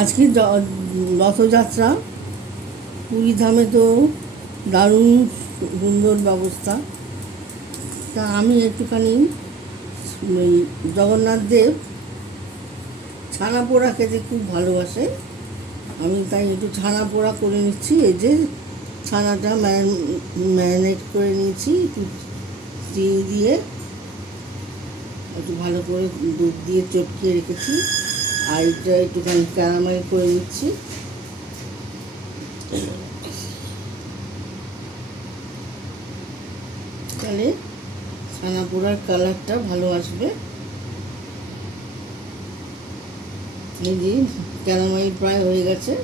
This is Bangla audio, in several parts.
আজকে রথযাত্রা, পুরী ধামে তো দারুণ সুন্দর ব্যবস্থা। তা আমি একটুখানি ওই জগন্নাথ দেব ছানা পোড়া খেতে খুব ভালোবাসে, আমি তাই একটু ছানা পোড়া করে নিচ্ছি। এই যে ছানাটা ম্যারিনেট করে নিয়েছি একটু চিনি দিয়ে, একটু ভালো করে দুধ দিয়ে চটকিয়ে রেখেছি, আর এটা একটুখানি ক্যারামেল করে নিচ্ছি। তাহলে ছানা পোড়ার কালারটা ভালো আসবে। এই যে ক্যারামেল প্রায় হয়ে গেছে।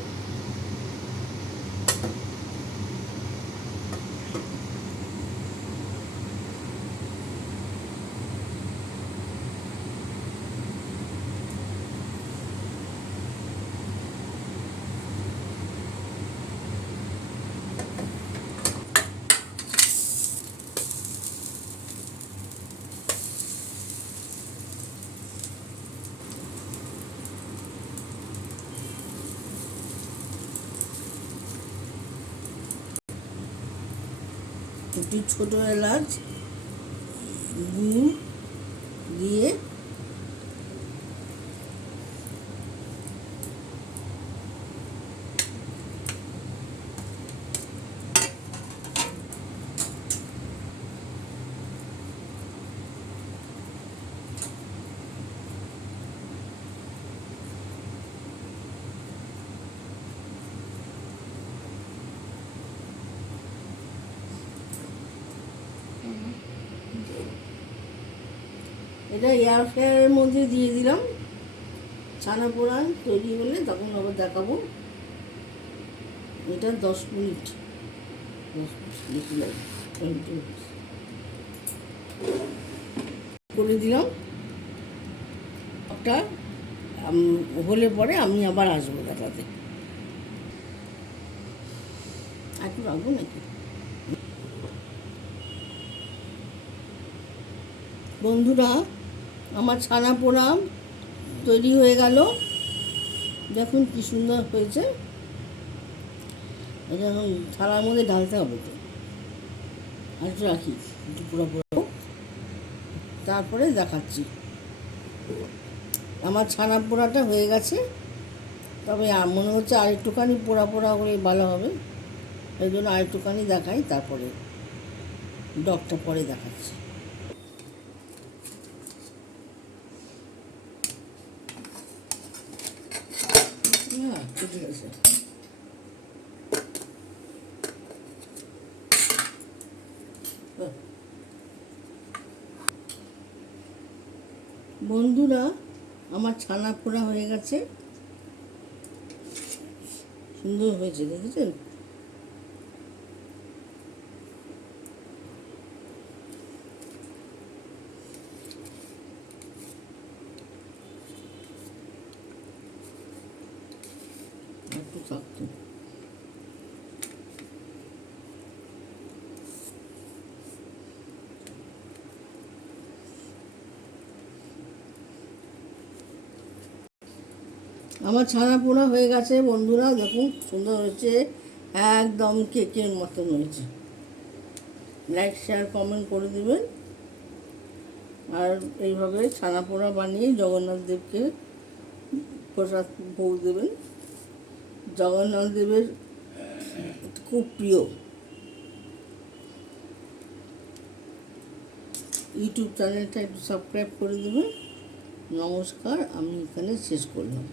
একটু ছোটো এলাচ গুড় দিয়ে এটা এয়ার ফ্রায়ারের মধ্যে দিয়ে দিলাম। ছানা পোড়া তৈরি হলে তখন আবার দেখাবো। এটা 10 মিনিট করে দিলাম। একটা হলে পরে আমি আবার আসবো দেখাতে। একটু রাখবো নাকি? বন্ধুরা, আমার ছানা পোড়া তৈরি হয়ে গেল। দেখুন কি সুন্দর হয়েছে। এটা থালার মধ্যে ঢালতে হবে তো, আর একটু রাখি একটু পুরো তারপরে দেখাচ্ছি। আমার ছানা পোড়াটা হয়ে গেছে, তবে মনে হচ্ছে আর একটুখানি পোড়া পোড়া হলে ভালো হবে। এই জন্য আর একটুখানি দেখাই, তারপরে ডগটা পরে দেখাচ্ছি। হ্যাঁ, ঠিক আছে। বন্ধুরা, আমার ছানা পোড়া হয়ে গেছে, সুন্দর হয়েছে, দেখেছেন? একটু থাকতো। আমার ছানা পোড়া হয়ে গেছে বন্ধুরা, দেখুন সুন্দর হয়েছে, একদম কেকের মতন হয়েছে। লাইক শেয়ার কমেন্ট করে দেবেন, আর এইভাবে ছানা পোড়া বানিয়ে জগন্নাথ দেবকে প্রসাদ ভোগ দেবেন। জগন্নাথ দেবের খুব প্রিয়। ইউটিউব চ্যানেলটা একটু সাবস্ক্রাইব করে দেবেন। নমস্কার, আমি এখানে শেষ করলাম।